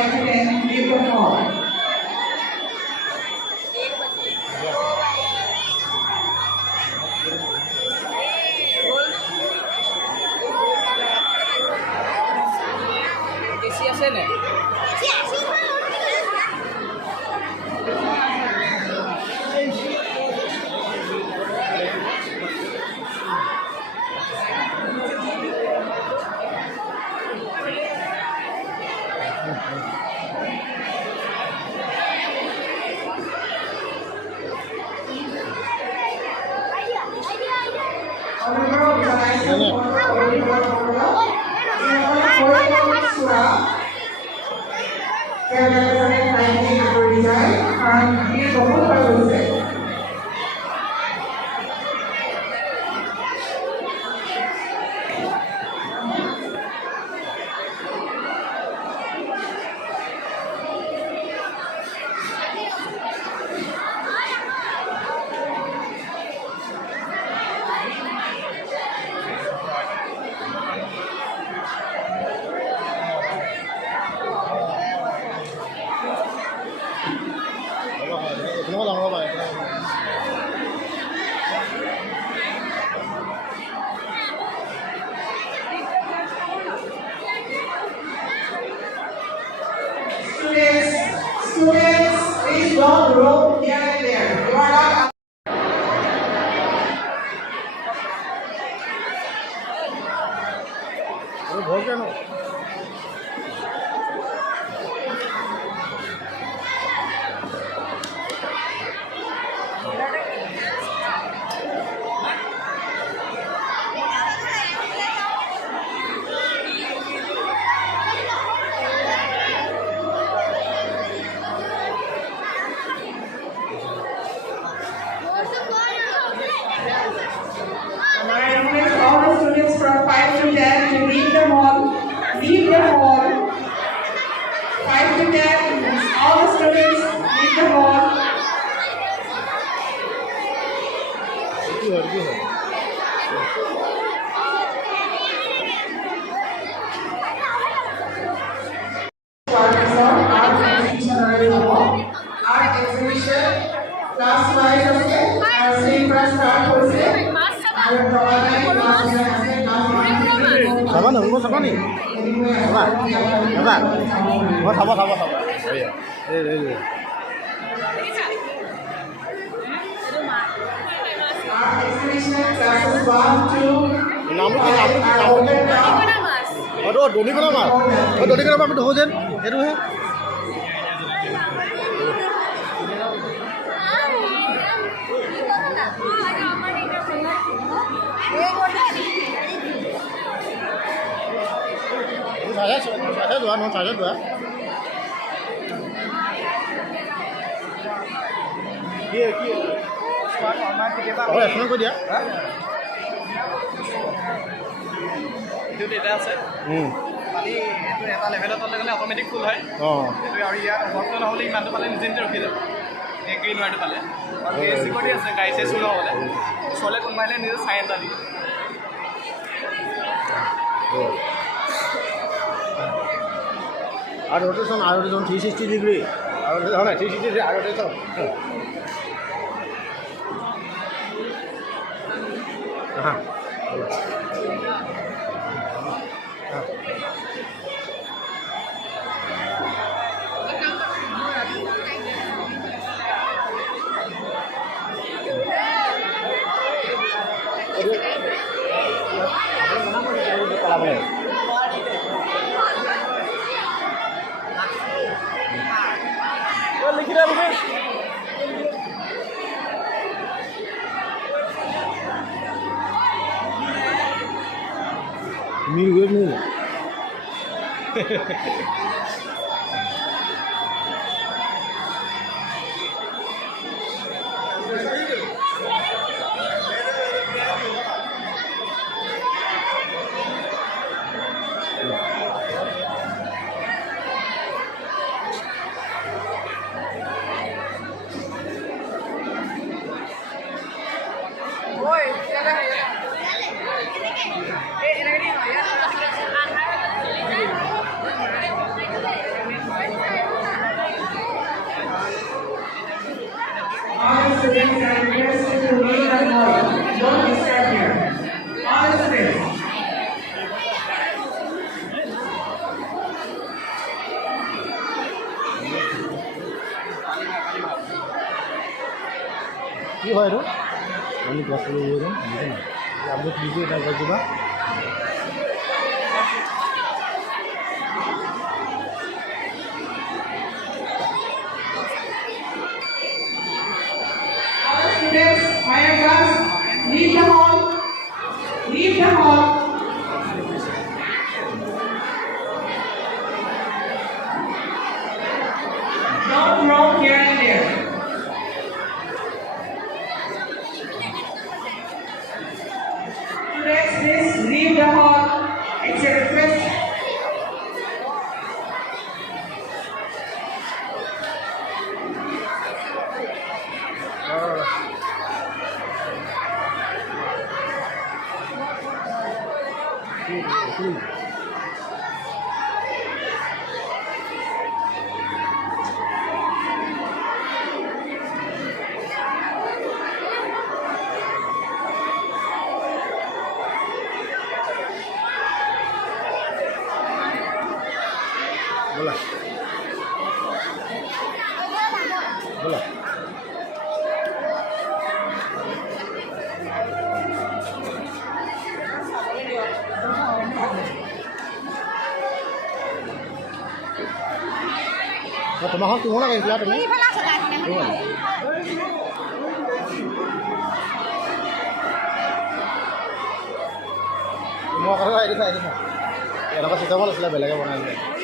5 to 10 leave the hall. Students, please don't roam here and there. You are not. All the students from 5 to 10 to leave the hall. Leave the hall. 5 to 10. All the students leave the hall. Art exhibition class wise same class start होते हैं Sabar nih, mau sabar nih. Sabar. Mau sabar. Iya. Aduh, Doni kenapa? Oh, Doni kenapa aku dosen? Aduh. Saya dua. Kia. Oh, senang kau dia? Itu data আছে. Tadi itu এটা লেভেলত গলে automatic ফুল হয়। itu আৰু ইয়াৰ বৰ্তমান নহলে ইমানটো পালে নিজে ৰখি যাব। এই গ্ৰীণ হোৱাটো পালে। আৰু এই সিকিউৰিটি আছে গাইছে শুনো হলে। চলে কোনবাইলে নিজে সাইন এটা দিয়ে। আর রোটেশন 360 ডিগ্রি আর না 360 ডিগ্রি আর রোটেশন হ্যাঁ Mil. এইটো আমি ক্লাছ কৰিব যাম আপলোড দিছোঁ এটা কিবা Students, higher class, leave the hall. Leave the hall. Don't roam here and there. Students, please leave the hall. It's a request. बोला बोला তোমাক কোন লাগিছিলা তুমি মই কথা এইটো চাই এনেকুৱা চিষ্টেমত আছিলে বেলেগে বনাই দিলে